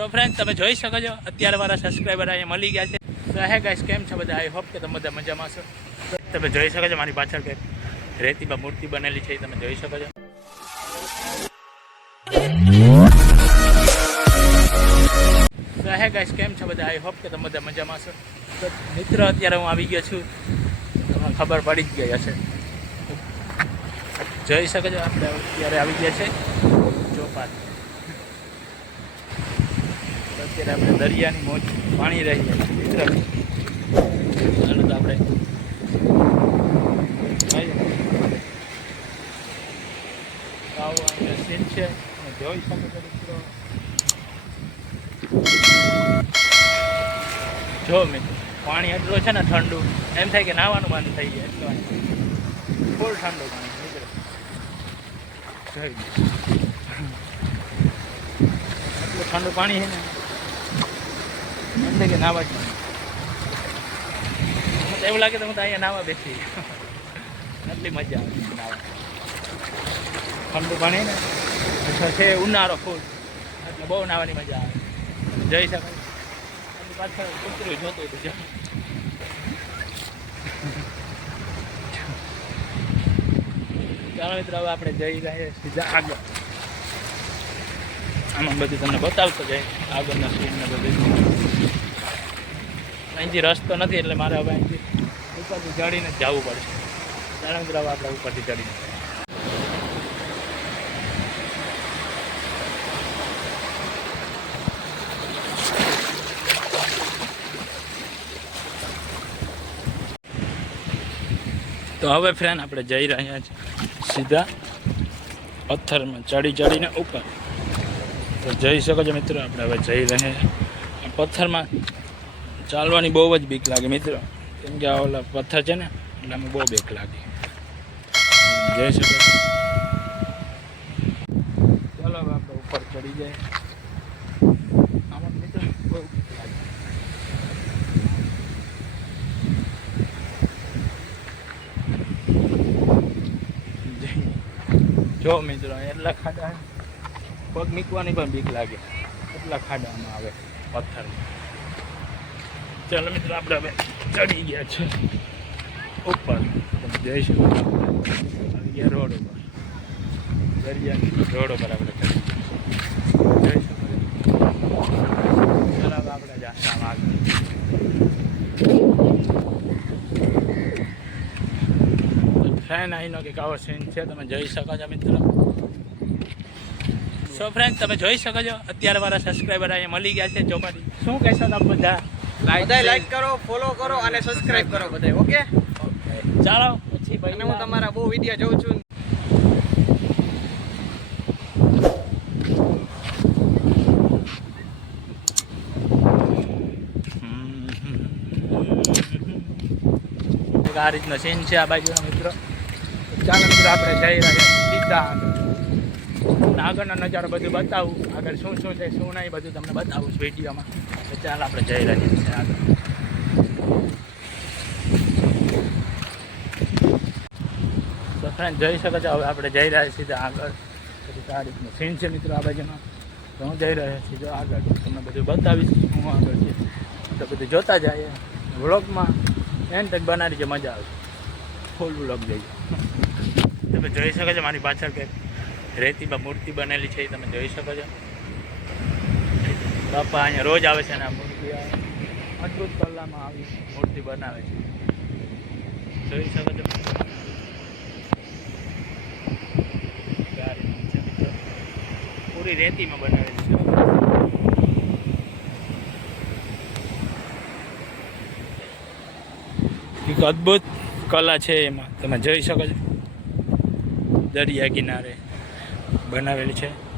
સો friend તમે જોઈ શકો છો અત્યારે મારા સબસ્ક્રાઈબર અહીંયા મળી ગયા છે. તો હે ગાઈસ કેમ છો બધા? આઈ હોપ કે તમે બધા મજામાં છો. તમે જોઈ શકો છો મારી પાછળ કે રેતીમાં મૂર્તિ બનેલી છે તમે જોઈ શકો છો. હે ગાઈસ કેમ છો બધા? આઈ હોપ કે તમે બધા મજામાં છો. તો મિત્રો, અત્યારે હું આવી ગયો છું. તમને ખબર પડી જ ગઈ હશે. જોઈ શકો છો, આપણે અત્યારે આવી ગયા છે. ચોપાટ અત્યારે આપણે દરિયાની મોજ પાણી રહી મિત્ર તો આપણે. આવું છે. જોઈ શકો જો મિત્રો, પાણી એટલું છે ને ઠંડુ, એમ થાય કે નાવાનું મન થઈ જાય ફૂલ ઠંડુ પાણી લો. એટલું ઠંડુ પાણી છે ને થાય કે નાવા જ એવું લાગે તો હું તો અહીંયા નાવા બેસી એટલી મજા આવે નાવા. ઠંડુ પાણી ને? અથવા છે ઉનાળો ફૂલ. એટલે બહુ નાવાની મજા આવે. જઈ શકાય પાછળ કૂતરું જોતું હતું જો. ચાલો મિત્રો, હવે આપણે જઈ રહ્યા સીધા આગળ. આમાં બધું તમને બતાવતો જાય આગળના સીન ને બધું. અહીંથી રસ્તો નથી એટલે મારે હવે અહીંથી ઉપરથી ચડીને જ જવું પડશે. ચાલો આપણે ઉપરથી ચડીને. તો હવે ફ્રેન્ડ આપણે જઈ રહ્યા છીએ સીધા પથ્થરમાં ચડી ચડીને ઉપર. તો જઈ શકો છો મિત્રો, આપણે હવે જઈ રહ્યા પથ્થરમાં ચાલવાની બહુ જ બીક લાગે મિત્રો. કેમ કે આ ઓલા પથ્થર છે ને, એટલે અમે બહુ બીક લાગે. જય શ્રી ચાલો આપણે ઉપર ચડી જાય. આમાં મિત્રો બહુ બીક લાગે. જો મિત્રો, એટલા ખાડા પગ મૂકવાની પણ બીક લાગે. એટલા ખાડામાં આવે પથ્થરમાં ચાલો મિત્રો આપણે હવે ચડી ગયા છે. ઉપર. જય શ્રી ગયા રોડ ઉપર દરિયા રોડ ઉપર આપણે ચડી ગયા જઈ શકો છો. ચાલો આપણે આગળ ફ્રેન્ડ અહીંનો કંઈક આવો સીન છે, તમે જોઈ શકો છો મિત્રો. સો ફ્રેન્ડ તમે જોઈ શકો છો? અત્યારે મારા સબસ્ક્રાઈબર અહીંયા મળી ગયા છે ચોપાટી શું કહેશો તમે બધા? બધાય લાઈક કરો ફોલો કરો અને સબસ્ક્રાઇબ કરો બધાય ઓકે ચાલો પછી ભાઈ હું તમારા બહુ વીડિયો જોઉં છું. આ રીતનો સીન છે આ બાજુના મિત્રો. ચાલો મિત્રો આપણે જઈ રહ્યા સીધા આગળનો નજારો બધું બતાવું. આગળ શું શું છે શું નહીં બધું તમને બતાવું છું વિડીયોમાં. ચાલો આપણે જઈ રહ્યા છીએ આગળ. તો ફ્રેન્ડ જોઈ શકો છો, હવે આપણે જઈ રહ્યા છીએ આગળ. પછી આ રીતનું સીન છે મિત્રો આ બાજુમાં. તો હું જઈ રહ્યો છું જો આગળ. તમને બધું બતાવીશ હું આગળ છે. તો બધું જોતા જાય વ્લોગમાં એન તક બનાવી છે મજા આવે. ફૂલ વ્લોગ જઈએ તમે જોઈ શકો છો, મારી પાછળ કે રેતીમાં મૂર્તિ બનેલી છે, એ તમે જોઈ શકો છો. બાપા અહીંયા રોજ આવે છે ને મૂર્તિ અદભુત કલામાં આવી મૂર્તિ બનાવે છે. જોઈ શકો છો. પૂરી રેતીમાં બનાવેલી છે. એક અદ્ભુત કલા છે એમાં. તમે જોઈ શકો છો. દરિયા કિનારે બનાવેલી છે.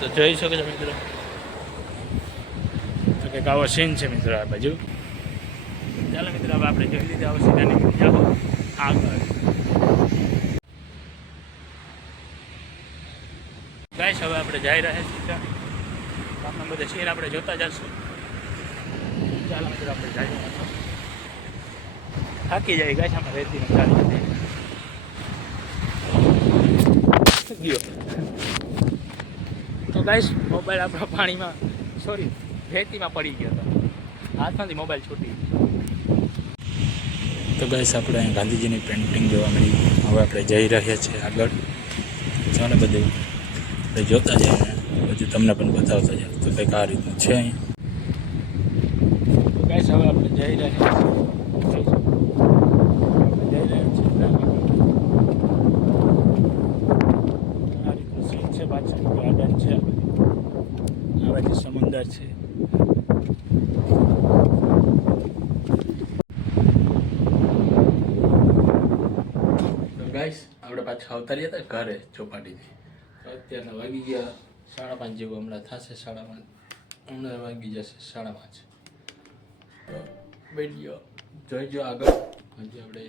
તો જોઈ શકો છો મિત્રો. તો કંઈક આવો સીન છે મિત્રો આ બાજુ. ચાલો મિત્રો, હવે આપણે જોઈ લીધા આવો સીધા નીકળી જાઓ આગળ. ગાઈશ હવે આપણે જઈ રહ્યા છીએ ત્યાં. આપણા બધા શેર આપણે જોતા જશું. ચાલો મિત્રો, આપણે જઈએ થાકી જાય ગાય આમાં રહેતી ચાલી ગયો ગાઈસ મોબાઈલ આપણો પાણીમાં સોરી રેતીમાં પડી ગયો હતો. હાથમાંથી મોબાઈલ છૂટી તો ગાઈસ આપણે ગાંધીજીની પેઇન્ટિંગ જોવા મળી. હવે આપણે જઈ રહ્યા છીએ આગળ. ચાલે બધું આપણે જોતા જઈએ. બધું તમને પણ બતાવતા જાય તો કંઈક આ રીતનું છે અહીં. ગાઈશ હવે આપણે જઈ રહ્યા છીએ આપણે જઈ રહ્યા છીએ આ રીતનું સીન છે પાછળ ગાર્ડન છે આ બધું આ બાજુ સમુદર છે તો ગાઈસ રહ્યા હતા ઘરે ચોપાટીથી. અત્યારના વાગી ગયા સાડા પાંચ જેવું, હમણાં થશે સાડા પાંચ. હમણાં વાગી જશે સાડા પાંચ. તો જોઈ જોઈજો આગળ. હજી આપણે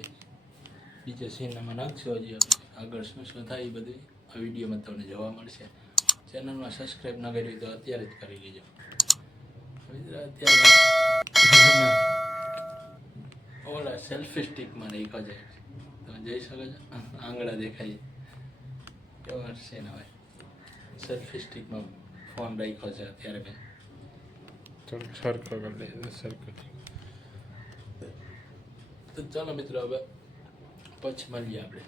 બીજા સિનેમામાં નાખશું, હજી આપણે આગળ શું શું થાય એ બધું આ વિડીયોમાં તમને જોવા મળશે. ચેનલમાં સબસ્ક્રાઈબ ન કરી તો અત્યારે જ કરી લેજો. અત્યારે ઓલા સેલ્ફી સ્ટિક રાખ્યો છે. જોઈ શકો છો આંગળા દેખાય. કેવા છે ને ભાઈ? સેલ્ફી સ્ટિકમાં ફોન રાખ્યો છે અત્યારે મેં. ચાલો સરખો કરી દે સરખો તો ચાલો મિત્રો હવે પછી મળીએ આપણે.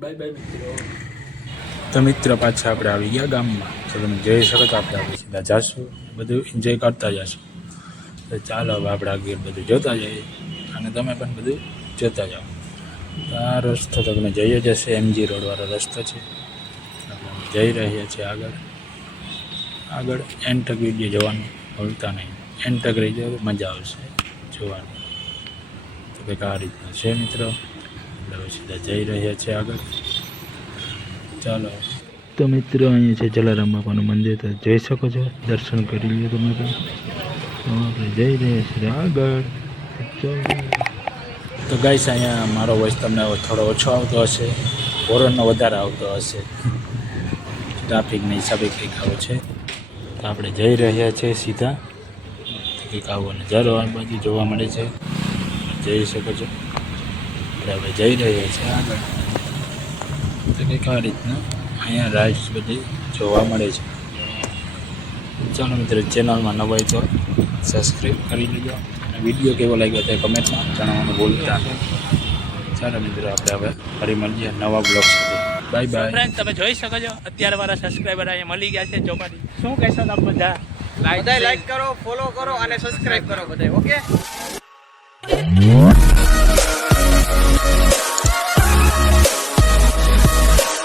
બાય બાય મિત્રો. તો મિત્ર પાછા આપણે આવી ગયા ગામમાં. તો તમે જઈ શકો તો આપણે આપણે સીધા જાશું. બધું એન્જોય કરતા જશું. તો ચાલો હવે આપણે આગળ બધું જોતા જઈએ. અને તમે પણ બધું જોતા જાઓ. આ રસ્તો તો તમે જઈએ જશે એમજી રોડવાળો રસ્તો છે. જઈ રહ્યા છીએ આગળ. આગળ એન્ટક વીડિયો જોવાનું ભૂલતા નહીં. એન્ટક રહી જાવ મજા આવશે જોવાની. તો કંઈક આ રીતના છે મિત્રો. આપણે સીધા જઈ રહ્યા છીએ આગળ. ચાલો. તો મિત્રો અહીંયા છે જલારામ બાપાનું મંદિર. તો જઈ શકો છો દર્શન કરી લ્યો તમે પણ. આપણે જઈ રહ્યા છીએ આગળ તો ગાઈસ અહીંયા મારો વોઇસ તમને થોડો ઓછો આવતો હશે. કોરોનો વધારે આવતો હશે. ટ્રાફિકની હિસાબે કંઈક આવો છે. તો આપણે જઈ રહ્યા છીએ સીધા. કંઈક આવો નજારો આ બાજુ જોવા મળે છે. જઈ શકો છો. આપણે હવે જઈ રહ્યા છીએ આગળ. કંઈક આ રીતના અહીંયા રાઇડ્સ બધી જોવા મળે છે. ચાલો મિત્રો ચેનલમાં નવાય તો સબસ્ક્રાઈબ કરી લેજો અને વીડિયો કેવો લાગ્યો તે કમેન્ટમાં જણાવવાનું ભૂલતા ચાલો મિત્રો આપણે હવે ફરી મળીએ નવા બ્લોગ સાથે. બાય બાય ફ્રેન્ડ તમે જોઈ શકો છો અત્યારે મારા સબસ્ક્રાઈબર અહીંયા મળી ગયા છે ચોપાટી. શું કહેશો તમે બધા? લાઈક કરો ફોલો કરો અને સબસ્ક્રાઈબ કરો બધાય ઓકે